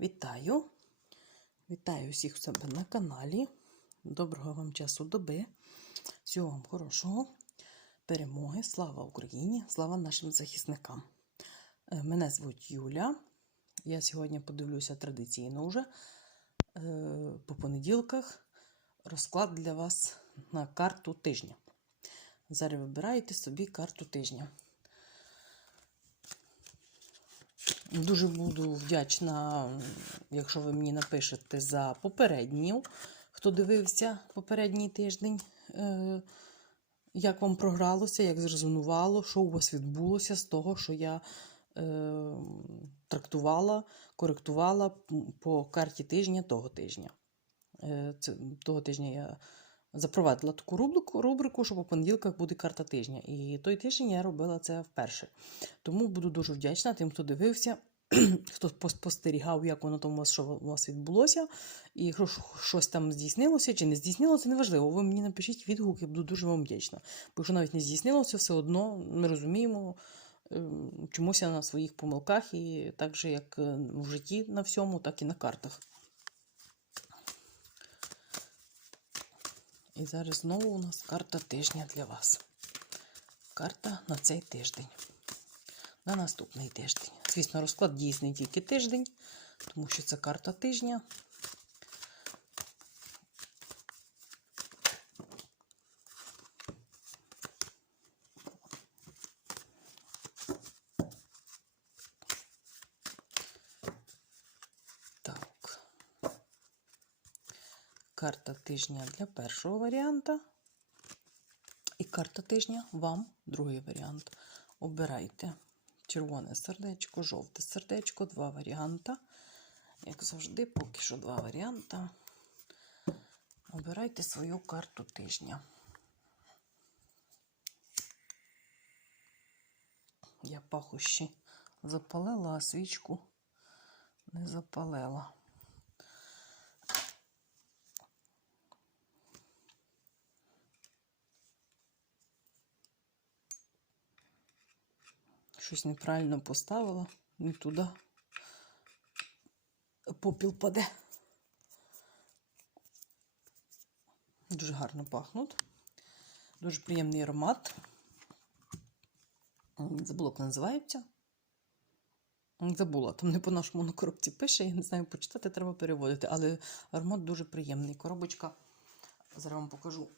Вітаю! Вітаю всіх у себе на каналі. Доброго вам часу доби. Всього вам хорошого, перемоги, слава Україні, слава нашим захисникам. Е, Мене звуть Юля. Я сьогодні подивлюся традиційно вже е, по понеділках розклад для вас на карту тижня. Зараз вибираєте собі карту тижня. Дуже буду вдячна, якщо ви мені напишете за попередню, хто дивився попередній тиждень, е, як вам програлося, як зрезонувало, що у вас відбулося з того, що я е, трактувала, коректувала по карті тижня того тижня. Е, того тижня я запровадила таку рубрику, рубрику, що по понеділках буде карта тижня. І той тиждень я робила це вперше. Тому буду дуже вдячна тим, хто дивився, хто спостерігав, як воно там у вас, що у вас відбулося. І щось там здійснилося чи не здійснилося, неважливо. Ви мені напишіть відгуки, буду дуже вам вдячна. Бо якщо навіть не здійснилося, все одно ми розуміємо, ем, чомуся на своїх помилках, і так же, як е, в житті на всьому, так і на картах. І зараз знову у нас карта тижня для вас. Карта на цей тиждень. На наступний тиждень. Звісно, розклад дійсний тільки тиждень, тому що це карта тижня. Так. Карта тижня для першого варіанта. І карта тижня вам другий варіант. Обирайте червоне сердечко, жовте сердечко, два варіанта. Як завжди, поки що два варіанта. Обирайте свою карту тижня. Я пахощі запалила, а свічку не запалила. Щось неправильно поставила, не туди. Попіл паде. Дуже гарно пахнуть. Дуже приємний аромат. Забула, як називається. Забула, там не по-нашому на коробці пише, я не знаю, почитати треба переводити, але аромат дуже приємний. Коробочка, зараз вам покажу.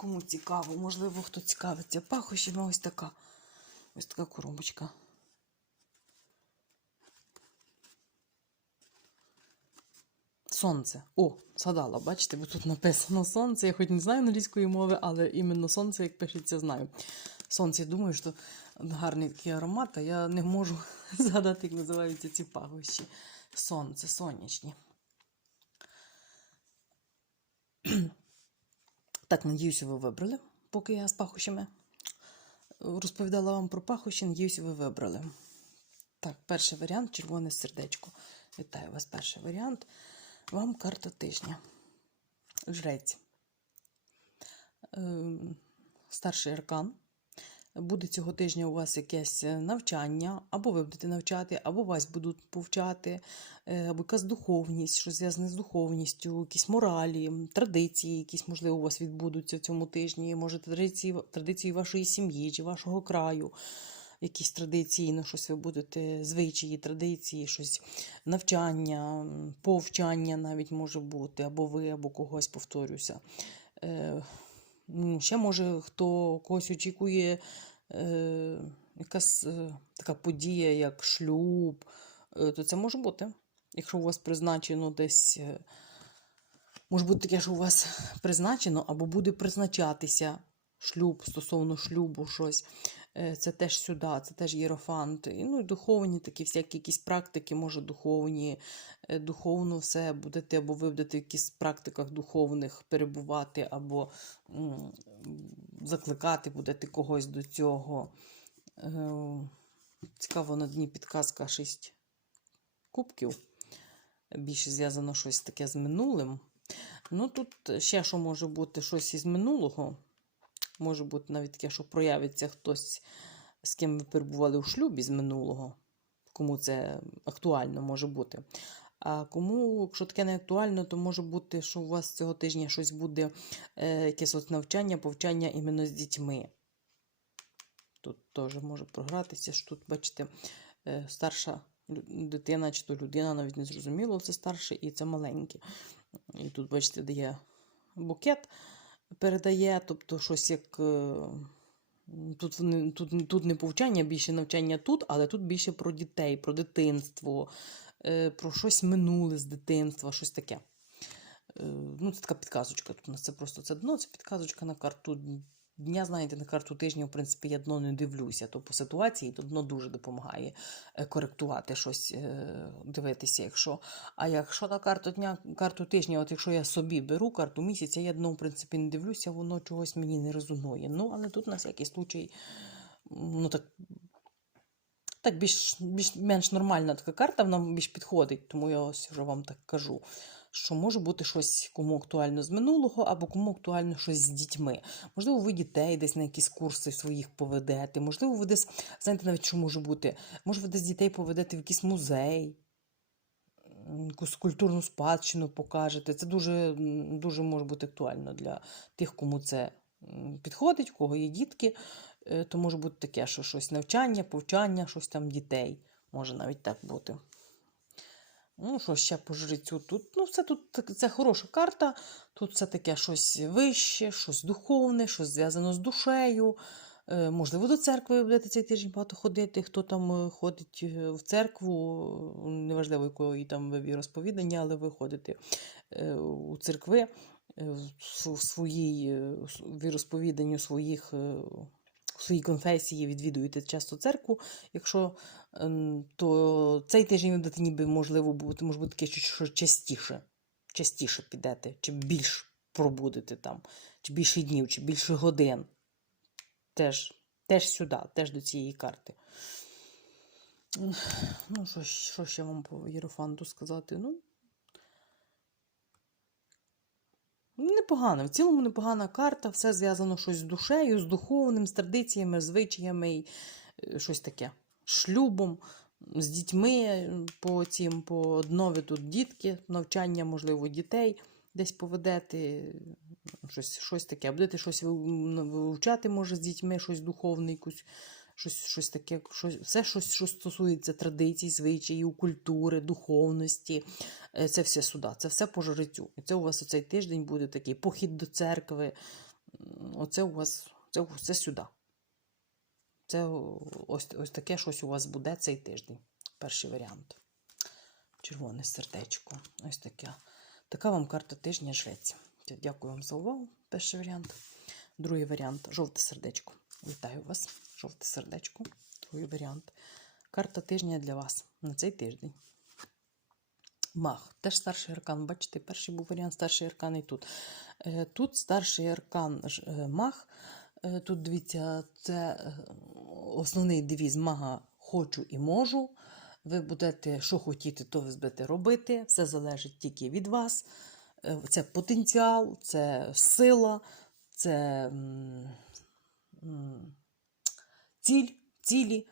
Кому цікаво, можливо, хто цікавиться. Пахощами ось така. Ось така коробочка. Сонце. О, згадала, бачите, бо тут написано сонце. Я хоч не знаю англійської мови, але іменно сонце, як пишеться, знаю. Сонце, думаю, що гарний такий аромат, а я не можу згадати, як називаються ці пахощі. Сонце, сонячні. Так, надіюся, ви вибрали, поки я з пахощами розповідала вам про пахощі, надіюся, ви вибрали. Так, перший варіант червоне сердечко. Вітаю вас, перший варіант. Вам карта тижня. Жрець. Ем, Старший аркан. Буде цього тижня у вас якесь навчання, або ви будете навчати, або вас будуть повчати, е, або якась духовність, що зв'язане з духовністю, якісь моралі, традиції, якісь, можливо, у вас відбудуться в цьому тижні, може, традиції, традиції вашої сім'ї чи вашого краю, якісь традиції, ну, щось ви будете, звичаї, традиції, щось навчання, повчання навіть може бути, або ви, або когось повторюся. Е, Ще, може, хто когось очікує е, якась е, така подія, як шлюб, е, то це може бути. Якщо у вас призначено десь, може бути таке, що у вас призначено, або буде призначатися шлюб стосовно шлюбу щось. Е, Це теж сюди, це теж єрофант. І, Ну, і духовні такі всякі якісь практики, може, духовні, е, духовно все будете, або ви будете в якісь практиках духовних перебувати, або м, закликати будете когось до цього. Е, Цікаво, на дні підказка 6 кубків. Більше зв'язано щось таке з минулим. Ну, тут ще що може бути щось із минулого. Може бути навіть таке, що проявиться хтось з ким ви перебували у шлюбі з минулого, кому це актуально може бути. А кому, якщо таке не актуально, то може бути, що у вас цього тижня щось буде, е, якесь от навчання, повчання іменно з дітьми. Тут теж може програтися, що тут, бачите, е, старша дитина чи то людина, навіть не зрозуміло, це старше і це маленьке. І тут, бачите, дає букет, передає, тобто щось як. е, Тут, тут, тут не повчання, більше навчання тут, але тут більше про дітей, про дитинство, е, про щось минуле з дитинства, щось таке. Е, Ну, це така підказочка. Тут у нас це просто це дно, це підказочка на карту дня. Знаєте, на карту тижня, в принципі, я дно не дивлюся. То по ситуації то дно дуже допомагає е, коректувати щось, е, дивитися, якщо. А якщо на карту дня, карту тижня, от якщо я собі беру карту місяця, я дно, в принципі, не дивлюся, воно чогось мені не резонує. Ну, але тут на всякий случай, ну так. Так, більш, більш менш нормальна така карта, вона більш підходить, тому я ось вже вам так кажу, що може бути щось кому актуально з минулого, або кому актуально щось з дітьми. Можливо, ви дітей десь на якісь курси своїх поведете. Можливо, ви десь, знаєте, навіть що може бути, може, ви десь дітей поведете в якийсь музей, якусь культурну спадщину покажете. Це дуже, дуже може бути актуально для тих, кому це підходить, у кого є дітки. Е, То може бути таке, що щось навчання, повчання, щось там дітей. Може навіть так бути. Ну, що ще по жрицю тут? Ну, це тут це хороша карта. Тут все таке щось вище, щось духовне, щось зв'язано з душею. Е, Можливо, до церкви ви будете цей тиждень багато ходити. Хто там е, ходить е, в церкву, неважливо, якої там ви віросповідання, але ви ходите у церкви в своїй віросповіданню своїх. В своїй конфесії відвідуєте часто церкву, якщо ем, то цей тиждень ви ніби можливо бути, може бути таке, що частіше, частіше підете, чи більш пробудете там, чи більше днів, чи більше годин. Теж, теж сюди, теж до цієї карти. Ну, що, що ще вам по Єрофанту сказати? Ну, непогано. В цілому непогана карта, все зв'язано щось з душею, з духовним, з традиціями, звичаями, і, е, щось таке. Шлюбом, з дітьми по цим, по днові тут дітки, навчання, можливо, дітей десь поведете, щось, щось таке. Будете щось вивчати, може, з дітьми, щось духовне, якусь. Щось, щось таке, щось, все, щось, що стосується традицій, звичаїв, культури, духовності. Е, Це все сюди, це все по жрецю. І це у вас оцей тиждень буде такий похід до церкви. Оце у вас це, це сюди. Це ось, ось таке щось у вас буде цей тиждень. Перший варіант. Червоне сердечко. Ось таке. Така вам карта тижня жрець. Дякую вам за увагу. Перший варіант. Другий варіант жовте сердечко. Вітаю вас. Жовте сердечко. Другий варіант. Карта тижня для вас на цей тиждень. Мах. Теж старший аркан. Бачите, перший був варіант старший аркан і тут. Е, Тут старший аркан е, мах. Е, Тут дивіться, це основний девіз мага хочу і можу. Ви будете, що хотіти, то ви будете робити. Все залежить тільки від вас. Це потенціал, це сила, це ціль, цілі.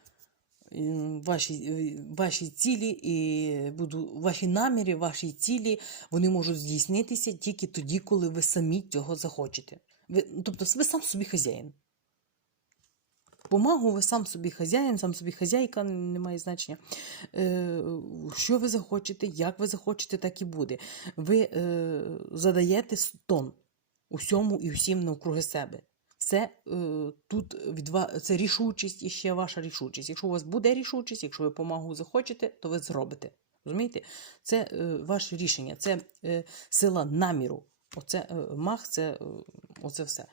Ваші, е, ваші цілі і буду, ваші наміри, ваші цілі вони можуть здійснитися тільки тоді, коли ви самі цього захочете. Ви, ну, тобто ви сам собі хазяїн. Помагу ви сам собі хазяїн, сам собі хазяйка, не має значення. Е, що ви захочете, як ви захочете, так і буде. Ви е, задаєте тон усьому і всім навкруги себе. Це е, тут від вас, це рішучість і ще ваша рішучість. Якщо у вас буде рішучість, якщо ви помагу захочете, то ви зробите. Розумієте? Це е, ваше рішення, це е, сила наміру. Оце мах, це оце все.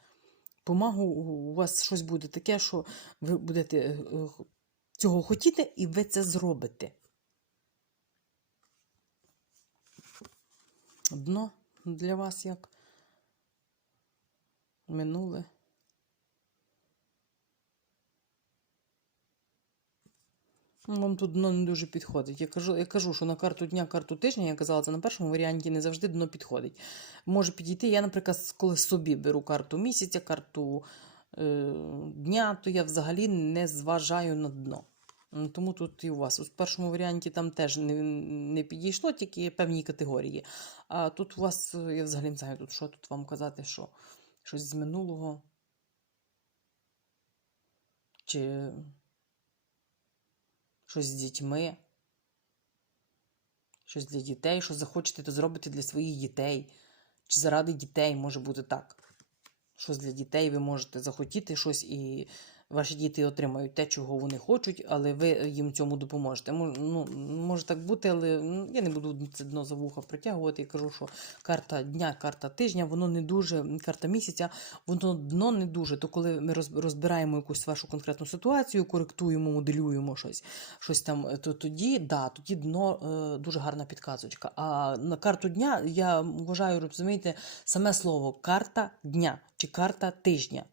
Помагу у вас щось буде таке, що ви будете цього хотіти, і ви це зробите. Дно для вас як минуле. Вам тут дно не дуже підходить. Я кажу, я кажу, що на карту дня, карту тижня, я казала, це на першому варіанті не завжди дно підходить. Може підійти. Я, наприклад, коли собі беру карту місяця, карту е, дня, то я взагалі не зважаю на дно. Тому тут і у вас. У першому варіанті там теж не, не підійшло, тільки певні категорії. А тут у вас, е, я взагалі не знаю, тут що тут вам казати, що щось з минулого. Чи щось з дітьми, щось для дітей, що захочете, то зробите для своїх дітей. Чи заради дітей може бути так. Щось для дітей ви можете захотіти щось, і ваші діти отримають те, чого вони хочуть, але ви їм цьому допоможете. Мож- Ну, може так бути, але ну, я не буду це дно за вуха притягувати. Я кажу, що карта дня, карта тижня, воно не дуже, карта місяця, воно дно не дуже. То коли ми розбираємо якусь вашу конкретну ситуацію, коректуємо, моделюємо щось, щось там, то тоді, да, тоді дно е, дуже гарна підказочка. А на карту дня я вважаю, розумієте, саме слово карта дня чи карта тижня.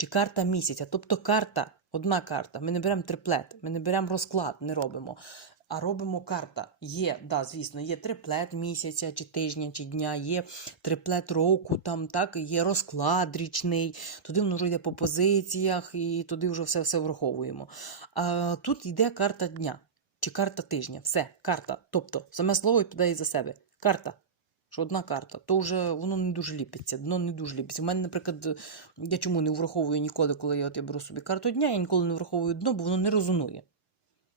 Чи карта місяця, тобто карта, одна карта. Ми не беремо триплет, ми не беремо розклад, не робимо. А робимо карта. Є, да, звісно, є триплет місяця, чи тижня, чи дня, є триплет року, там так, є розклад річний, туди воно вже йде по позиціях, і туди вже все, все враховуємо. А тут йде карта дня чи карта тижня. Все, карта. Тобто, саме слово відповідає за себе. Карта. Що одна карта, то вже воно не дуже ліпиться, дно не дуже ліпиться. У мене, наприклад, я чому не враховую ніколи, коли я, от, я беру собі карту дня, я ніколи не враховую дно, бо воно не резонує.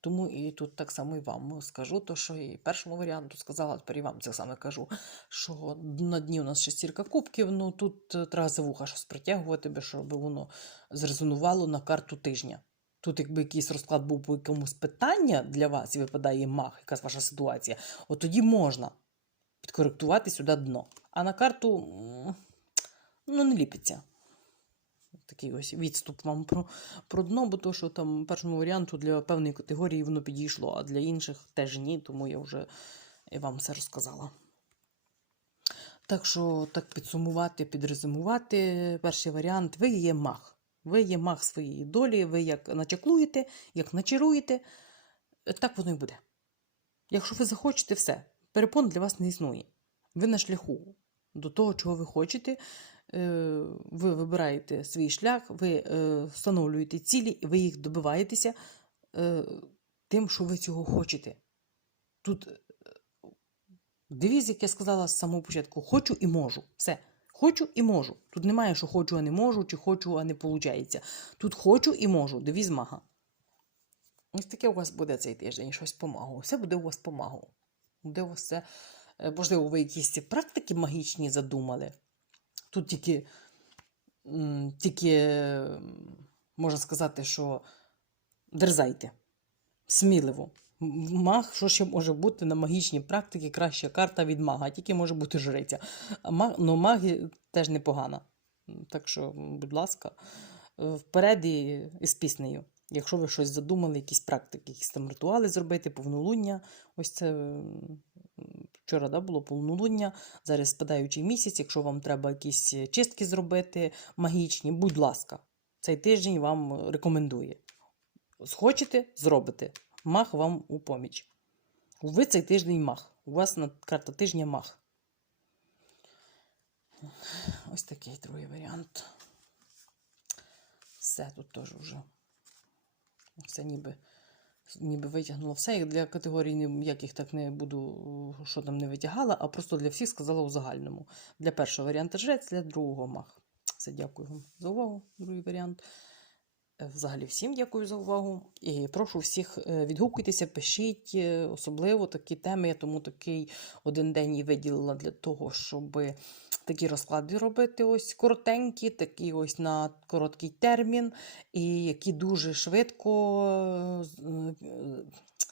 Тому і тут так само і вам скажу, то що і першому варіанту сказала, тепер і вам це саме кажу, що на дні у нас шестірка кубків, ну тут е, треба за вуха щось притягувати, би, щоб воно зрезонувало на карту тижня. Тут, якби якийсь розклад був по якомусь питання для вас і випадає мах, якась ваша ситуація, от тоді можна підкоректувати сюди дно. А на карту ну, не ліпиться. Такий ось відступ вам про, про дно, бо то, що там першому варіанту для певної категорії воно підійшло, а для інших теж ні, тому я вже вам все розказала. Так що, так підсумувати, підрезумувати, перший варіант ви є мах. Ви є мах своєї долі, ви як начаклуєте, як начаруєте, так воно і буде. Якщо ви захочете, все, перепон для вас не існує. Ви на шляху до того, чого ви хочете. Е, Ви вибираєте свій шлях, ви е, встановлюєте цілі, ви їх добиваєтеся е, тим, що ви цього хочете. Тут девіз, як я сказала з самого початку, хочу і можу. Все. Хочу і можу. Тут немає, що хочу, а не можу, чи хочу, а не виходить. Тут хочу і можу. Девіз мага. Ось таке у вас буде цей тиждень, щось помагу. Все буде у вас помагу. У вас е, можливо, ви якісь практики магічні задумали. Тут тільки, тільки можна сказати, що дерзайте, сміливо. Маг, що ще може бути на магічній практиці, краща карта від мага, тільки може бути жриця. Маг, ну, маги теж непогана. Так що, будь ласка, вперед і, і з піснею. Якщо ви щось задумали, якісь практики, якісь там ритуали зробити, повнолуння. Ось це вчора да, було повнолуння, зараз спадаючий місяць. Якщо вам треба якісь чистки зробити магічні, будь ласка, цей тиждень вам рекомендує. Схочете, зробите. Мах вам у поміч. Ви цей тиждень мах. У вас на карта тижня мах. Ось такий другий варіант. Все тут теж вже. Все ніби, ніби витягнуло все. І для категорій ніяких так не буду, що там не витягала, а просто для всіх сказала у загальному. Для першого варіанту жрець, для другого мах. Все, дякую вам за увагу. Другий варіант. Е, Взагалі всім дякую за увагу. І прошу всіх е, відгукуйтеся, пишіть, е, особливо такі теми. Я тому такий один день і виділила для того, щоб такі розклади робити. Ось коротенькі, такі ось на короткий термін, і які дуже швидко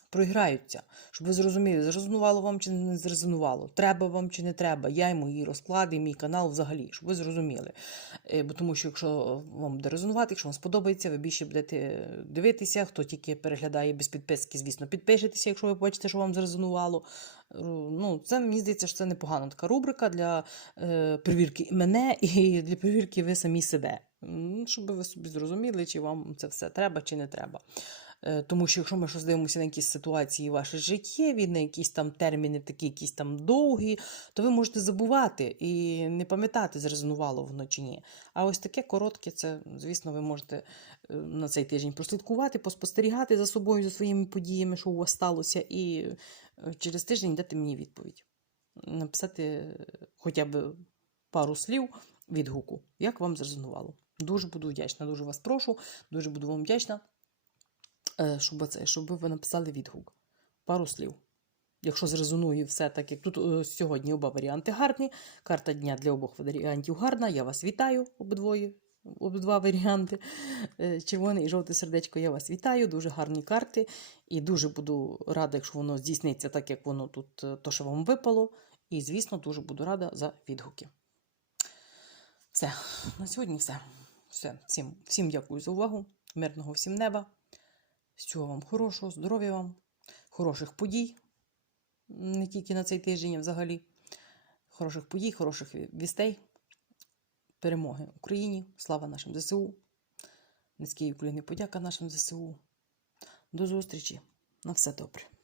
проіграються. Щоб ви зрозуміли, зрезонувало вам чи не зрезонувало, треба вам чи не треба. Я і мої розклади, і мій канал взагалі, щоб ви зрозуміли. Е, Бо тому що якщо вам буде резонувати, якщо вам сподобається, ви більше будете дивитися. Хто тільки переглядає без підписки, звісно, підпишетеся, якщо ви бачите, що вам зрезонувало. Ну, це мені здається, що це непогана така рубрика для е, перевірки мене і для перевірки ви самі себе. Щоб ви собі зрозуміли, чи вам це все треба, чи не треба. Е, Тому що якщо ми щось дивимося на якісь ситуації ваші життєві, на якісь там терміни, такі якісь там довгі, то ви можете забувати і не пам'ятати, зрезонувало воно чи ні. А ось таке коротке, це, звісно, ви можете е, на цей тиждень прослідкувати, поспостерігати за собою, за своїми подіями, що у вас сталося, і е, через тиждень дати мені відповідь. Написати хоча б пару слів відгуку, як вам зрезонувало. Дуже буду вдячна, дуже вас прошу, дуже буду вам вдячна, щоб, це, щоб ви написали відгук. Пару слів. Якщо зрезонує все так, як тут е, сьогодні оба варіанти гарні. Карта дня для обох варіантів гарна. Я вас вітаю, обидвоє, обидва варіанти. Е, Червоне і жовте сердечко, я вас вітаю. Дуже гарні карти. І дуже буду рада, якщо воно здійсниться так, як воно тут, е, то, що вам випало. І, звісно, дуже буду рада за відгуки. Все, на сьогодні все. Все. Всім, всім дякую за увагу. Мирного всім неба. Всього вам хорошого, здоров'я вам, хороших подій. Не тільки на цей тиждень, а взагалі. Хороших подій, хороших вістей. Перемоги Україні. Слава нашим ЗСУ. Низький уклін і подяка нашим ЗСУ. До зустрічі. На все добре.